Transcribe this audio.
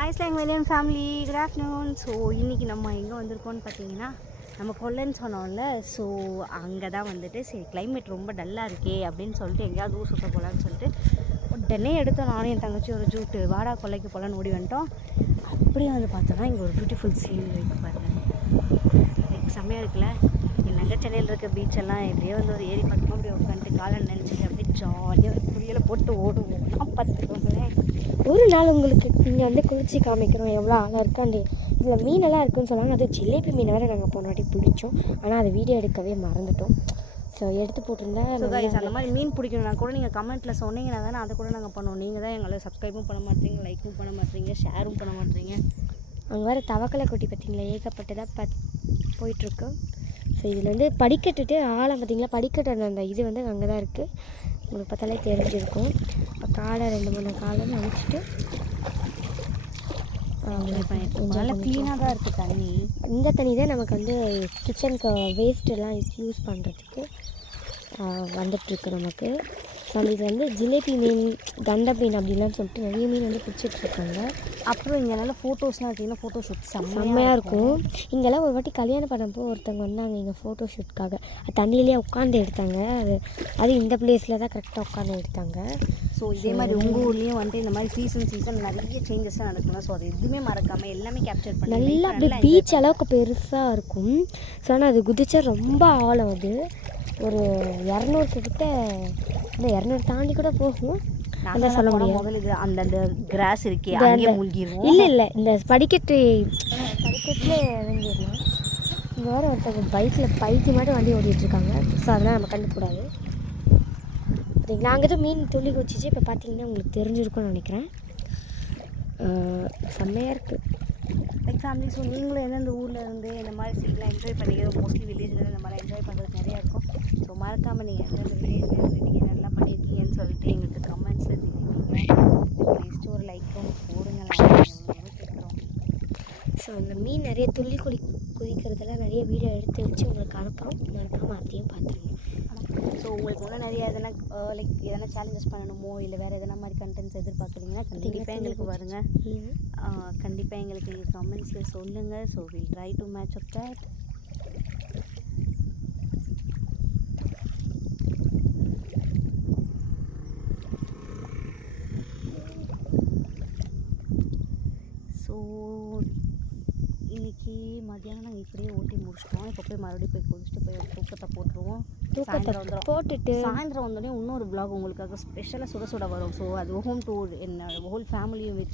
Hi ஸ்லாங் வெல்லியன் family, good afternoon. So இன்றைக்கி நம்ம எங்கே வந்திருக்கோம்னு பார்த்தீங்கன்னா, நம்ம கொல்லைன்னு சொன்னோம்ல. ஸோ அங்கே தான் வந்துட்டு சரி கிளைமேட் ரொம்ப டல்லாக இருக்கே அப்படின்னு சொல்லிட்டு எங்கேயாவது ஊர் சுற்ற போகலான்னு சொல்லிட்டு உடனே எடுத்தோம். நானும் என் தங்கச்சி ஒரு ஜூட்டு வாடா கொல்லைக்கு போகலான்னு ஓடி வந்துட்டோம். அப்படியே வந்து பார்த்தோன்னா இங்கே ஒரு பியூட்டிஃபுல் சீன் இருக்குது பாருங்கள். லைக் செம்மையாக இருக்குல்ல. எங்கள் சென்னையில் இருக்க பீச்செல்லாம் எப்படியே வந்து ஒரு ஏரி பக்கமாக அப்படி உட்காந்துட்டு காலை நினச்சிட்டு அப்படியே ஜாலியாக புரியலை போட்டு ஓடுவோம். நான் பார்த்துக்கோங்களேன். ஒரு நாள் உங்களுக்கு இங்கே வந்து குளிச்சு காமிக்கிறோம் எவ்வளோ ஆளாக இருக்காண்டி. இதில் மீனெல்லாம் இருக்குதுன்னு சொன்னாங்க. அது ஜிலேபி மீன் வேறு நாங்கள் போனாட்டி பிடிச்சோம். ஆனால் அதை வீடியோ எடுக்கவே மறந்துட்டோம். ஸோ எடுத்து போட்டிருந்தேன். அந்த மாதிரி மீன் பிடிக்கணும்னா கூட நீங்கள் கமெண்ட்டில் சொன்னீங்கன்னா தானே அதை கூட நாங்கள் பண்ணுவோம். நீங்கள் தான் எங்களை சப்ஸ்கிரைபும் பண்ண மாட்டீங்க, லைக்கும் பண்ண மாட்டீங்க, ஷேரும் பண்ண மாட்டீங்க. அங்கே வேறு தவக்கலை கொட்டி பார்த்தீங்களா, ஏகப்பட்டதாக போயிட்டுருக்கு. ஸோ இதில் வந்து படிக்கட்டுட்டு ஆழம் பார்த்தீங்களா, படிக்கட்டு அந்த இது வந்து அங்கே தான் இருக்குது. உங்களுக்கு பார்த்தாலே தெரிஞ்சிருக்கும். காலை 2-3 காலை நினச்சிட்டு நல்லா க்ளீனாக தான் இருக்குது தண்ணி. இந்த தண்ணி தான் நமக்கு வந்து கிச்சனுக்கு வேஸ்ட்டெல்லாம் யூஸ் பண்ணுறதுக்கு வந்துட்டுருக்கு நமக்கு. ஸோ அந்த இது வந்து ஜிலேபி மீன், கண்ட மீன் அப்படின்லாம் சொல்லிட்டு நிறைய மீன் வந்து பிடிச்சிட்ருக்காங்க. அப்புறம் இங்கே நல்லா ஃபோட்டோஸ்லாம் எடுத்திங்கன்னா ஃபோட்டோ ஷூட் செம்மையாக இருக்கும். இங்கெல்லாம் ஒரு வாட்டி கல்யாணம் பண்ணப்போ ஒருத்தவங்க வந்தாங்க இங்கே ஃபோட்டோ ஷூட்காக. தண்ணியிலே உட்காந்து எடுத்தாங்க. அது இந்த பிளேஸில் தான் கரெக்டாக உட்காந்து எடுத்தாங்க. ஸோ இதே மாதிரி உங்கள் ஊர்லேயும் வந்துட்டு இந்த மாதிரி சீசன் நிறைய சேஞ்சஸ்லாம் நடக்கணும். ஸோ அது எதுவுமே மறக்காமல் எல்லாமே கேப்சர் பண்ணி நல்லா அப்படியே பீச் அளவுக்கு பெருசாக இருக்கும். ஸோ ஆனால் அது குதிச்சா ரொம்ப ஆழம். அது ஒரு 200 கிட்ட, இந்த 200 தாண்டி கூட போகும். நான் சொல்ல முடியும். முதல்ல அந்த கிராஸ் இருக்கே அங்கே மூழ்கிடுவோம். இல்லை இந்த படிக்கட்டில் இறங்கிடலாம். இங்கே வேறு ஒருத்தவங்க பைக்கில் பைக்கு மட்டும் வண்டி ஓடிட்டுருக்காங்க. ஸோ அதெல்லாம் நம்ம கண்டுக்கூடாது. சரிங்களா, அங்கே தான் மீன் துள்ளி குச்சிச்சு. இப்போ பார்த்தீங்கன்னா உங்களுக்கு தெரிஞ்சிருக்கும்னு நினைக்கிறேன். செம்மையாக இருக்குது லைக் ஃபேமிலி. ஸோ நீங்களும் எந்தெந்த ஊரில் இருந்து இந்த மாதிரி சீட்லாம் என்ஜாய் பண்ணிக்கிறோம். மோஸ்ட்லி வில்லேஜில் இந்த மாதிரி என்ஜாய் பண்ணுறது நிறையா இருக்கும். ஸோ மறக்காமல் நீங்கள் எந்தெந்த வில்லேஜில் இருந்து நீங்கள் நல்லா பண்ணியிருக்கீங்கன்னு சொல்லிட்டு எங்களுக்கு கமெண்ட்ஸ் எழுதிருக்கீங்க. அட்லீஸ்ட் ஒரு லைக்கும் போடுங்களேன் கேட்குறோம். ஸோ அந்த மீன் நிறைய துள்ளி குதிக்கிறதெல்லாம் நிறைய வீடியோ எடுத்து வச்சு உங்களுக்கு அனுப்புகிறோம். மறக்காமல் அதையும் பார்த்துருங்க. ஸோ உங்களுக்கு இன்னும் நிறைய எதனா லைக் எதனா சேலஞ்சஸ் பண்ணணுமோ இல்லை வேறு எதனா மாதிரி கண்டென்ட்ஸ் எதிர்பார்க்குறீங்கன்னா கண்டிப்பாக எங்களுக்கு வருங்க. கண்டிப்பாக எங்களுக்கு கமெண்ட்ஸில் சொல்லுங்கள். So will try to match up that. So இன்றைக்கி மத்தியானம் நாங்கள் இப்படியே ஓட்டி முடிச்சிட்டோம். இப்போ போய் மறுபடியும் போய் குளிச்சுட்டு போய் தூக்கத்தை போட்டுருவோம். போட்டுட்டு சாயந்தரம் வந்தோடனே இன்னொரு vlog உங்களுக்காக ஸ்பெஷலாக சுட வரும். ஸோ அது ஹோம் டூர், என்ன ஹோல் ஃபேமிலியும் வச்சு